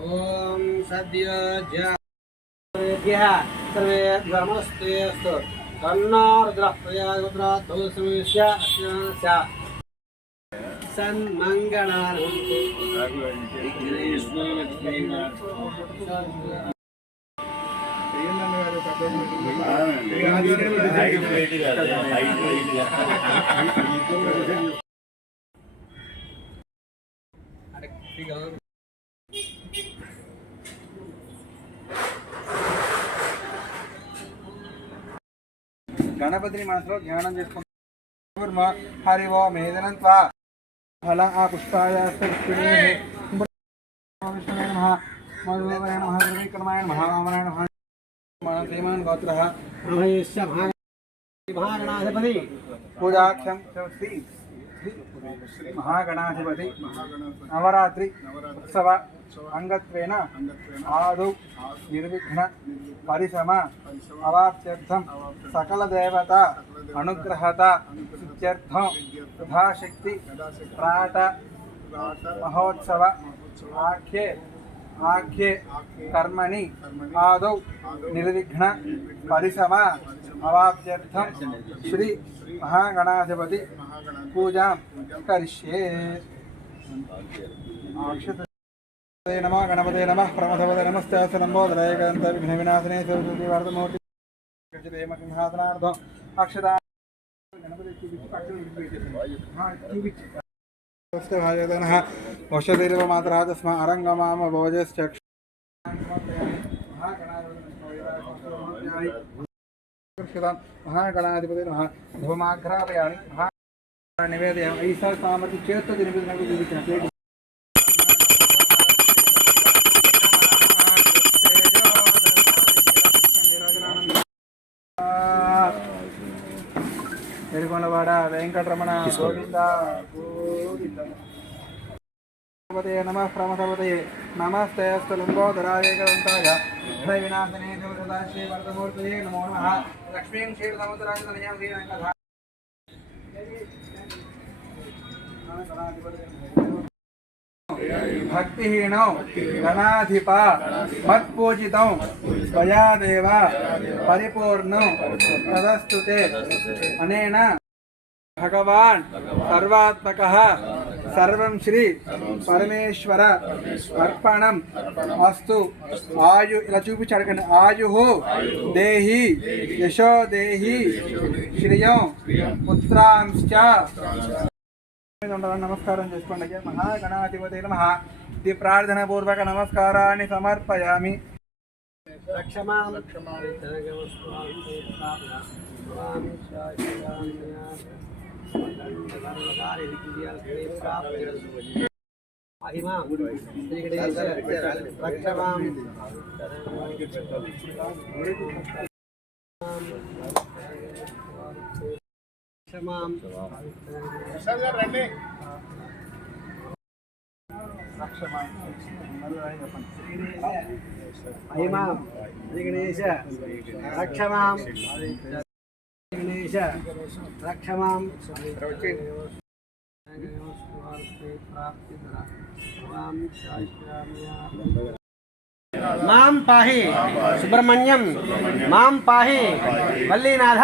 ओम सद्य सर्वे नमस्ते अस्तु सन्मंगलार्हं गणपति मनसो ध्यानं చేసుకుంటూ हरि ओम मेदनं त्वा फल पुष्पाय विष्णुवे नमः मधुवाय नमः विक्रमाय नमः वामनाय नमः मनसेमन गोत्रः रमेश्य महागणाधिपति पूजाख्यं श्री महागणाधिपति नवरात्रि उत्सव अंगत्वेन आदौ निर्विघ्न परिसम अवाप्त्यर्थं सकल देवता अनुग्रहता सिद्ध्यर्थं यथाशक्ति प्रात महोत्सव आख्ये आख्ये कर्मणि आदौ निर्विघ्न परिसम अवाप्त्यर्थं श्री महागणाधिपति पूजा करिष्ये। नमः गणपते नमः प्रमथपते नमस्ते नमोदराय गन्त विघ्न विनाशने सर्वदेवार्थमूर्ति सिंहासनार्धम् अक्षता गणपति औषधैर्व मातरः तस्मा अरङ्गमाम भोजश्च महागणाधिपते नमः धूमाघ्रापयामि निवेदयामि ऐसा सामर्थ्य चेत्त निवेदन एरगोंडवाड़ा वेंकटरमण गोविंद गोविंद नमः प्रमथपते नमस्ते लंबोदराय ग्रंथाय विघ्नविनाशने देवदाश्री वरदमूर्तये नमो नमः लक्ष्मीं क्षीरसमुद्राय तनयां श्रीरङ्गधा भक्तिहीनौ गणाधिप मत्पूजितौ त्वया देव परिपूर्णौ तदस्तुते अनेन भगवान् सर्वात्मकः सर्वं श्री परमेश्वर अर्पणम् अस्तु आयु ఇలా చూపించాడు आयुः देहि यशो देहि श्रियं पुत्रांश्च नमस्कारं చేసుకోండి महागणाधिपते नमः इति प्रार्थनापूर्वक नमस्काराणि समर्पयामि। रक्षमां महिमा महिमा गणेश रक्षमां गणेश रक्षमां मां पाहि सुब्रह्मण्यं मां पाहि वल्लीनाथ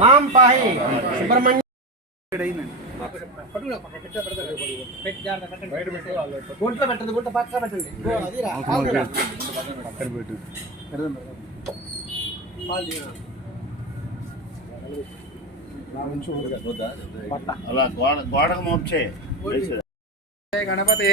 मां पाहि सुब्रह्मण्यं గుంట్లో పెట్టండి గుంట పక్క పెట్టండి గోడకు మోక్షే गणपते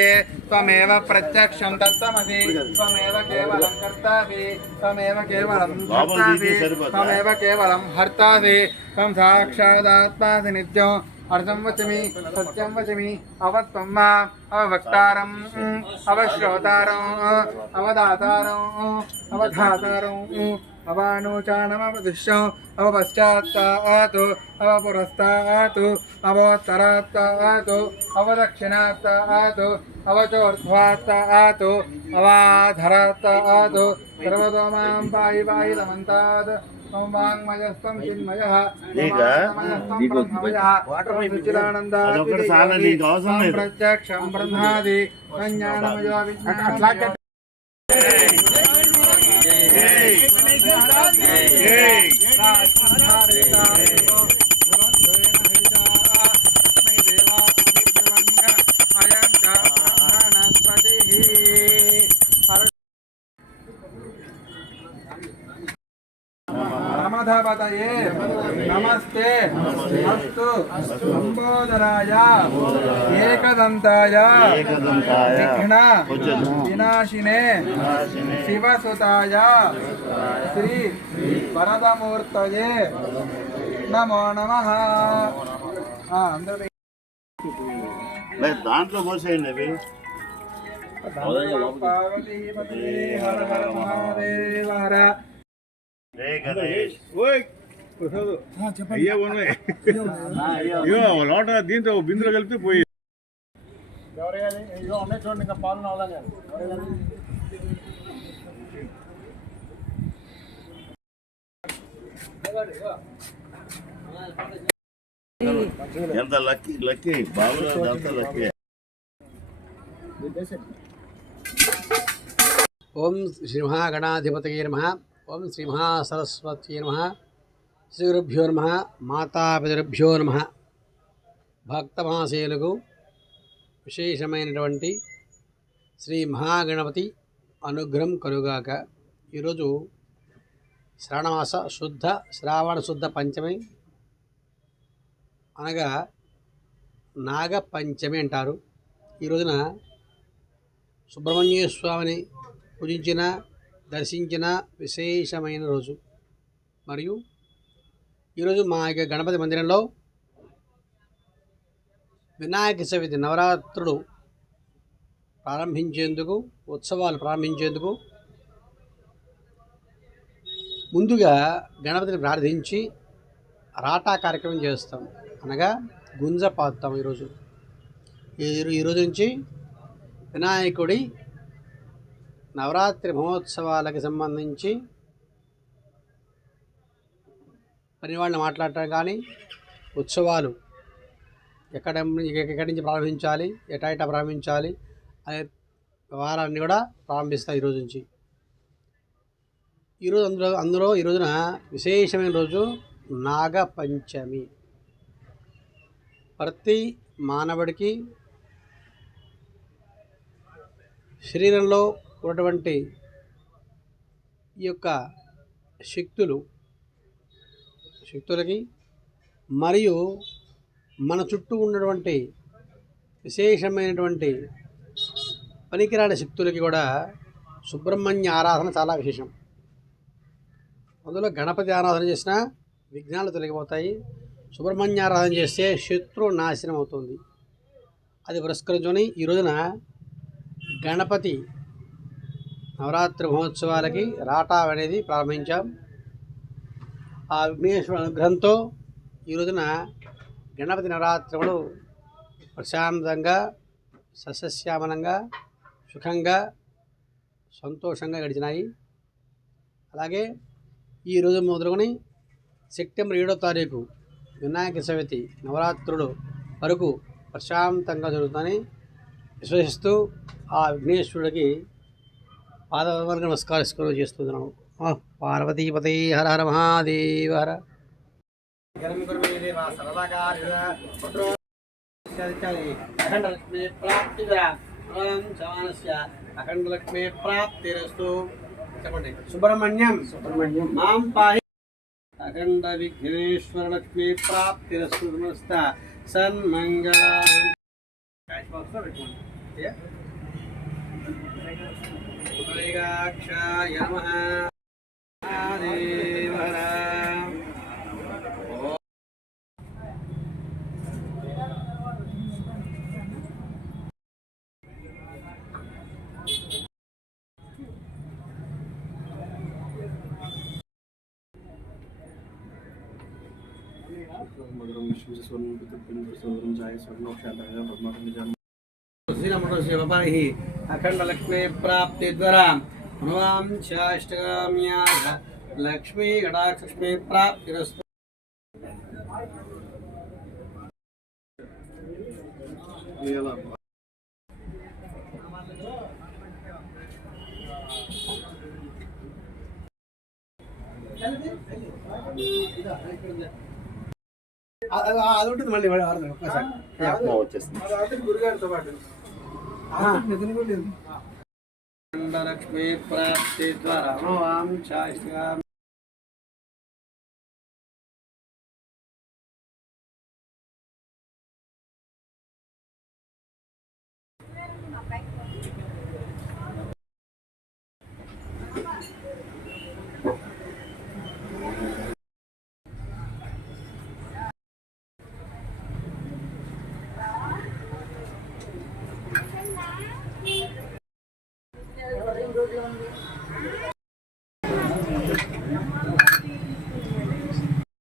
त्वमेव प्रत्यक्षं तत्त्वमसि त्वमेव केवलं कर्तासि त्वमेव केवलं भर्तासि त्वमेव केवलं हर्तासि त्वं साक्षादात्मासि नित्यम् अर्धं वचमि सत्यं वचमि अवत्वं मा अवक्तारम् अवश्रोतारम् अवदातारम् अवधातारम् अवानुचानमवदिश्यम् अवपश्चात्तातु अवपुरस्तातु अवोत्तरात्तातु अवदक्षिणात्तातु अवचोर्ध्वात्तातु अवाधरात्तातु सर्वतो मां पाहि पाहि रमन्तात् वाङ्मयस्त्वं चिन्मयः प्रत्यक्षं ब्रह्मादि ज्ञानमयो विज्ञानमयो रामधापतये नमस्ते अस्तु लंबोदराय एकदंताय विघ्न विनाशिने शिवसुताय श्री वरदमूर्तये नमो नमः దాంట్లో పోసేయండి అవి पार्वतीपते हर हर महादेव हर జై గణేష్ అయ్యా ఉన్నాయి ఇగో లోట దీంతో బిందులో కలిపితే పోయి ఎవరైనా ఇదిగో ఉన్నాయి చూడండి, ఇంకా పాలు అవదానే. ఎంత లక్కీ లక్కీ బాబురావు అంత లక్కీ. ఓం శ్రీ మహాగణాధిపతయే నమః. ఓం శ్రీ మహాసరస్వత్యై నమః. శ్రీ గురుభ్యో నమః. మాతాపితృభ్యో నమః. భక్తమహాశయులకు విశేషమైనటువంటి శ్రీ మహాగణపతి అనుగ్రహం కలుగాక. ఈరోజు శ్రావణమాస శ్రావణ శుద్ధ పంచమి అనగా నాగ పంచమి అంటారు. ఈ రోజున సుబ్రహ్మణ్య స్వామిని పూజించిన దర్శించిన విశేషమైన రోజు. మరియు ఈరోజు మా యొక్క గణపతి మందిరంలో వినాయక చవితి నవరాత్రులు ప్రారంభించేందుకు, ఉత్సవాలు ప్రారంభించేందుకు ముందుగా గణపతిని ప్రార్థించి రాటా కార్యక్రమం చేస్తాం, అనగా గుంజ పాతాం. ఈరోజు నుంచి వినాయకుడి నవరాత్రి మహోత్సవాలకు సంబంధించి పని వాళ్ళని మాట్లాడటం కానీ, ఉత్సవాలు ఎక్కడి నుంచి ప్రారంభించాలి, ఎటా ప్రారంభించాలి అనే వారాన్ని కూడా ప్రారంభిస్తాయి ఈరోజు నుంచి. ఈరోజు అందులో ఈ రోజున విశేషమైన రోజు నాగ పంచమి. ప్రతి మానవుడికి శరీరంలో ఉన్నటువంటి ఈ యొక్క శక్తులకి మరియు మన చుట్టూ ఉన్నటువంటి విశేషమైనటువంటి పనికిరాని శక్తులకి కూడా సుబ్రహ్మణ్య ఆరాధన చాలా విశేషం. అందులో గణపతి ఆరాధన చేసినా విఘ్నాలు తొలగిపోతాయి. సుబ్రహ్మణ్య ఆరాధన చేస్తే శత్రు నాశనం అవుతుంది. అది పురస్కరించుకొని ఈ రోజున గణపతి నవరాత్రి మహోత్సవాలకి రాటా అనేది ప్రారంభించాం. ఆ విఘ్నేశ్వర అనుగ్రహంతో ఈ రోజున గణపతి నవరాత్రులు ప్రశాంతంగా, సస్యశ్యామలంగా, సుఖంగా, సంతోషంగా గడిచినాయి. అలాగే ఈరోజు మొదలుకొని సెప్టెంబర్ 7వ తారీఖు వినాయక చవితి నవరాత్రులు వరకు ప్రశాంతంగా జరుగుతుందని విశ్వసిస్తూ ఆ విఘ్నేశ్వరుడికి పాదవర్గ నమస్కారం చేస్తున్నాము. పార్వతీపతి హర హర మహాదేవ హర. అఖండలక్ష్మీ ప్రాప్తిరస్తు. చెప్పండి. సుబ్రహ్మణ్యం మాం పాహి. అఖండ విఘ్నేశ్వర లక్ష్మీ ప్రాప్తిరస్తు. సన్మంగళం. ఉదయాక్షాయ నమః. శ్రీరామహి అఖండ లక్ష్మీ ప్రాప్తి ద్వారా మనవాంఛాష్టగామ్యా లక్ష్మీ కటాక్షలక్ష్మీ ప్రాప్తిరస్తు. అది ఉంటుంది మళ్ళీ వాడదాం ఒక్కసారి. రాత్రి గురుగారితో పాటు నిద్ర కూడా లేదు. లక్ష్మీ ప్రాప్తి ద్వారా మనవాంఛాష్టగామ్యా